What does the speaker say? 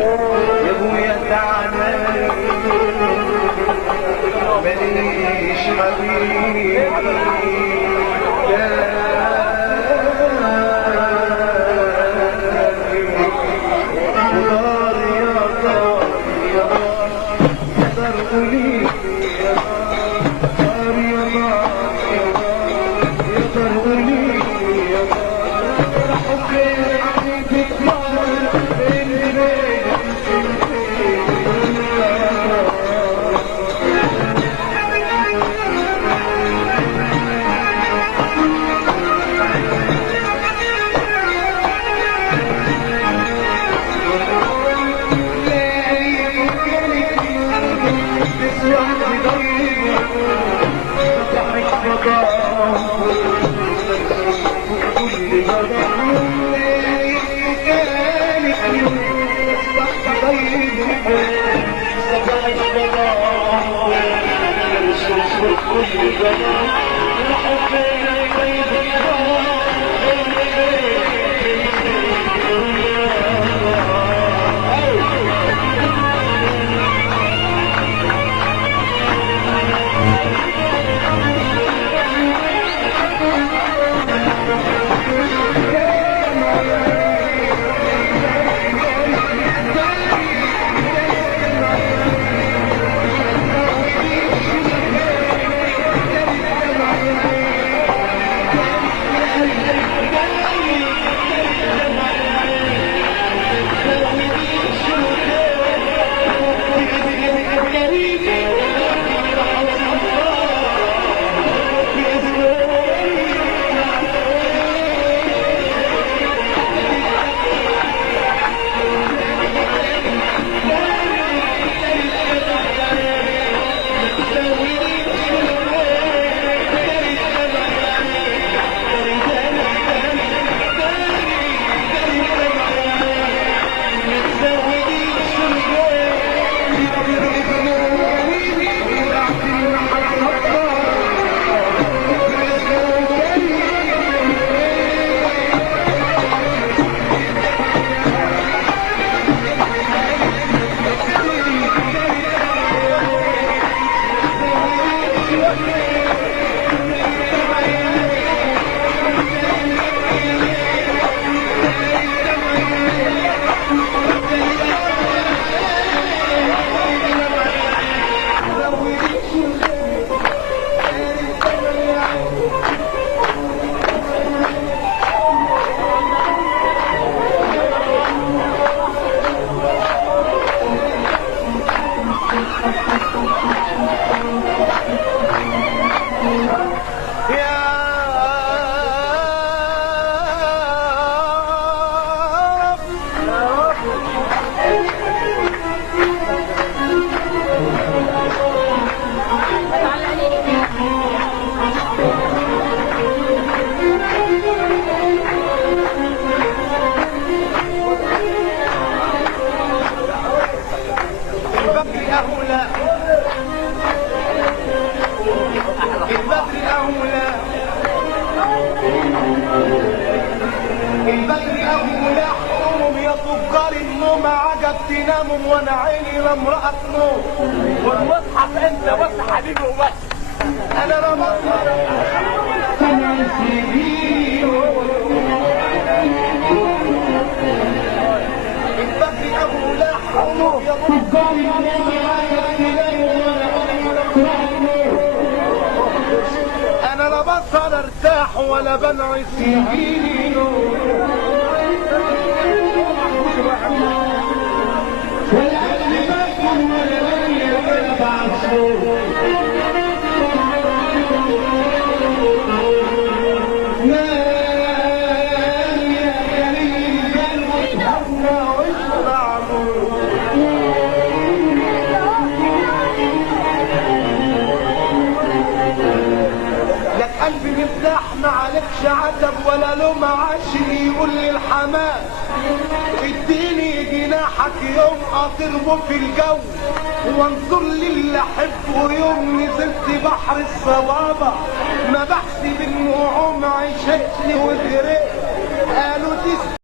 يا ابويا تعالى ماليش حبيبي يا تناموا وانا عيني لامرأة نوم والمصحف انت بس حبيبي وبس. انا رمضت البكري ابو لحم يا انا لا بصل ارتاح ولا بنعس يجيني نور قلبي مرتاح ما عليكش عتب ولا لوم عاشق يقول لي الحمام اديني جناحك يوم اطير في الجو وانظر للي احبه يوم نزلت بحر الصوابع ما بحسب النعوم عشقتني وغرقت قالوا دي